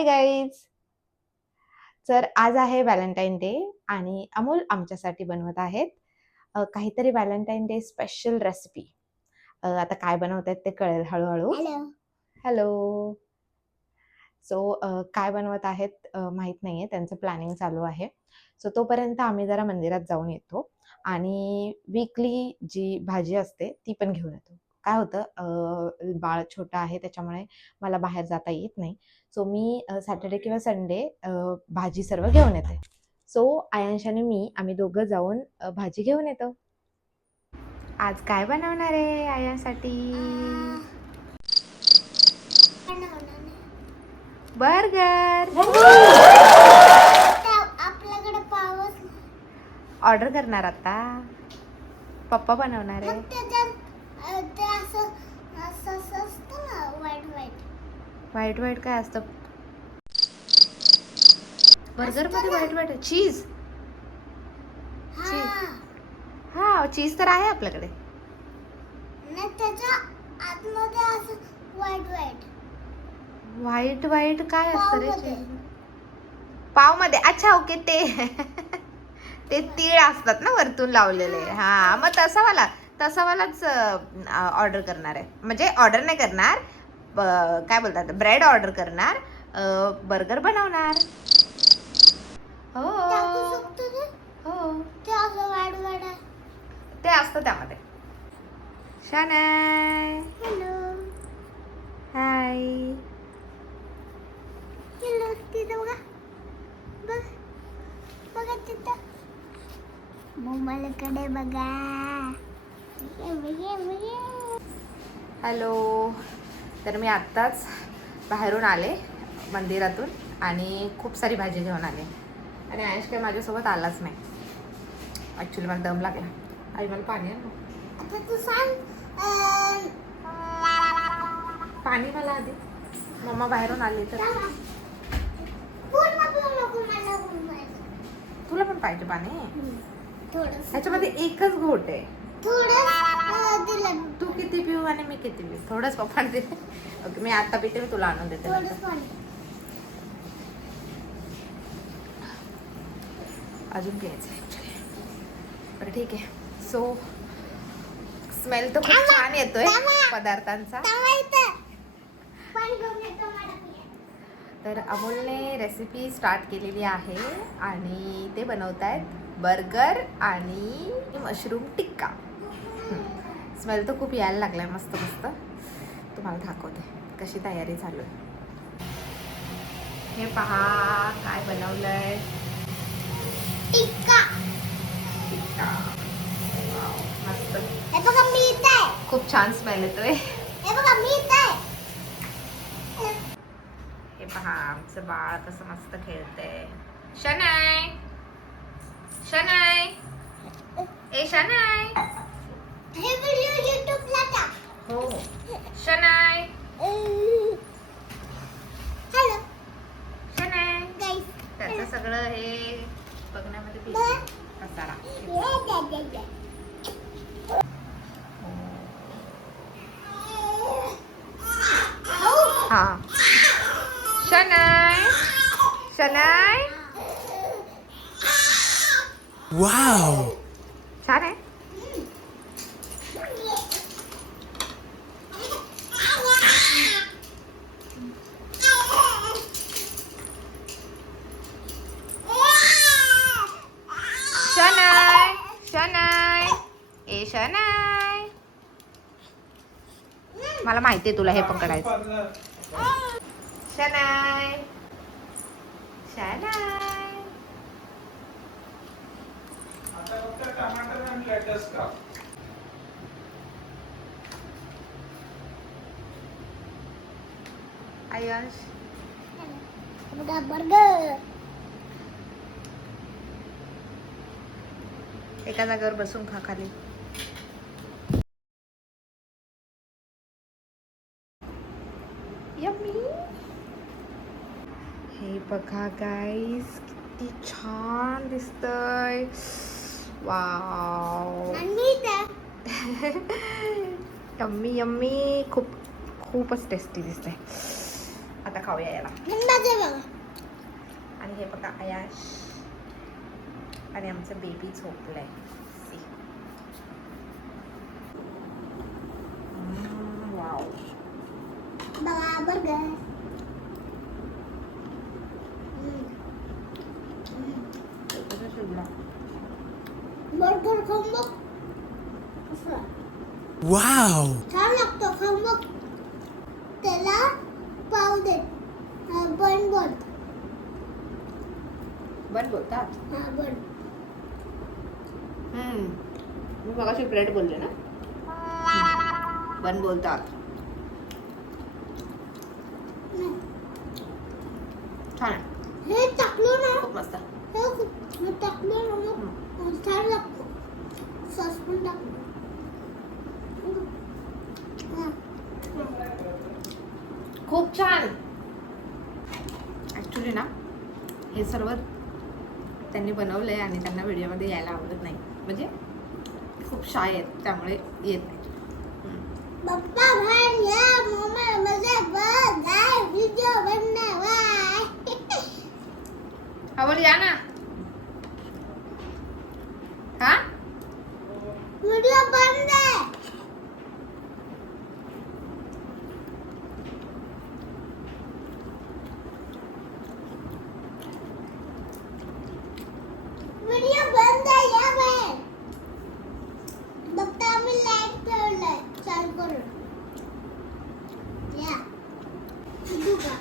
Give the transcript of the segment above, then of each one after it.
Hi guys. तर आज आहे व्हॅलेंटाईन डे आणि अमोल आमच्यासाठी बनवत आहेत काहीतरी व्हॅलेंटाईन डे स्पेशल रेसिपी. आता काय बनवत आहेत ते कळेल हळूहळू. हॅलो. सो काय बनवत आहेत माहीत नाहीये, त्यांचं प्लॅनिंग चालू आहे. सो तोपर्यंत आम्ही जरा मंदिरात जाऊन येतो आणि वीकली जी भाजी असते ती पण घेऊन येतो. काय होतं, बाळ छोटं आहे त्याच्यामुळे मला बाहेर जाता येत नाही. सो मी सॅटर्डे किंवा संडे भाजी सर्व घेऊन येते. सो आयांश आणि मी आम्ही दोघं जाऊन भाजी घेऊन येतो. आज काय बनवणार आहे आयांसाठी? बर्गर. आपल्याकडे पावच ऑर्डर करणार आता. पप्पा बनवणार आहे. ते असं असतं ना, वाईट व्हाईट व्हाईट काय असतं बर्गर मध्ये? व्हाईट व्हाईट चीज. हा चीज तर आहे आपल्याकडे. नाही, त्याच्या आतमध्ये असं वाईट व्हाईट व्हाईट काय असतं रे? पावमध्ये. पाव मध्ये? अच्छा, ओके. ते तीळ असतात ना वरतून लावलेले. हा, मग तसावालाच ऑर्डर करणार आहे. म्हणजे ऑर्डर नाही करणार, काय बोलतात, ब्रेड ऑर्डर करणार, बर्गर बनवणार. हो हो, ते असं वाईट आहे. ते असतं त्यामध्ये. शनाय, हॅलो हाय. हॅलो, तिथं बघा तिथं मोबाईलकडे बघा. हॅलो. तर मी आत्ताच बाहेरून आले मंदिरातून आणि खूप सारी भाजी घेऊन आले आणि आयुष काय माझ्यासोबत आलाच नाही. ॲक्च्युली मला दम लागला. आई मला पाणी आण. आता तू सांग. पाणी मला आधी. मम्मा बाहेरून आली तर तुला पण पाहिजे पाणी? ह्याच्यामध्ये एकच घोट आहे. तू किती पिऊ आणि मी किती पिऊ? थोडंच पप्पा देते. ओके, मी आता पिते, मी तुला आणून देते. अजून घ्यायचं ॲक्च्युली. बरं ठीक आहे. सो स्मेल तर खूप छान येतोय पदार्थांचा. तर अमोलने रेसिपी स्टार्ट केलेली आहे आणि ते बनवत आहेत बर्गर आणि मशरूम टिक्का. स्मेल तर खूप यायला लागलाय मस्त मस्त. तुम्हाला दाखवते कशी तयारी चालू आहे. हे पहा काय बनवलंय. टिक्का. वाव, मस्त. हे बघा, मी इथे आहे. खूप छान स्मेल येतोय. हे बघा, मी इथे आहे. हे पहा आमचं बाळ कसं मस्त खेळतंय. शनाय, शनाय, ए शनाय. हे व्हिडिओ YouTubeला टाक. हो, शनाय, हॅलो शनाय. गाईस. त्याचं सगळं हे बघण्यामध्ये पसारा. हा, शनाय, शनाय. वाव, छान आहे. शनाय, शनाय, ए शनाय. मला माहितीये तुला हे पकडायचं. शनाय, शनाय. आयांश, बघा बर्गर. एका जागेवर बसून खा खाली. यम्मी. हे बघा गाईस, किती छान दिसतंय. वाव. Yummy yummy. खूपच टेस्टी दिसतंय. आता खाऊया याला. माझे बघा. आणि हे बघा आयाश आणि आमचं बेबी झोपलंय. वाव. बघा बर्गर. बर्गर खाऊन बघ. कसं आहे? Wow. छान लागतो खाऊन बघ. त्याला पाव दे. बन बन. बन बोलतात. हा बन. मी मगाशी ब्रेड बोलले ना. बन बोलतात. छान आहे. हे टाकलं ना. खूप मस्त. हे टाकलं ना मग छान लागतो. सॉस पण टाकलं. खूप छान. ॲक्च्युली ना हे सर्व त्यांनी बनवलं आहे आणि त्यांना व्हिडिओमध्ये यायला आवडत नाही. म्हणजे खूप शाय आहेत त्यामुळे येत नाही. पप्पा बाहेर या. मम्मा मजा बघ. काय व्हिडिओ बनवाय. आवड या ना. हा व्हिडिओ बंद आहे. व्हिडिओ बंद आहे. या बाहेर. बघता आम्ही लाईट ठेवलाय चालू करून. या बघू का.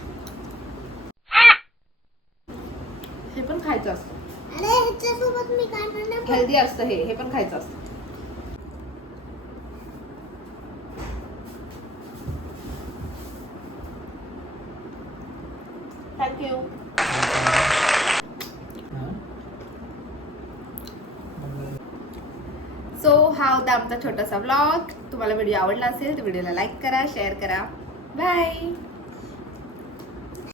हे पण खायचं असतं. अरे ह्याच्यासोबत मी काय करणार. हेल्दी असतं हे पण खायचं असतं. थँक्यू. सो हा होता आमचा छोटासा ब्लॉग. तुम्हाला व्हिडिओ आवडला असेल तर व्हिडिओला लाईक करा, शेअर करा. बाय.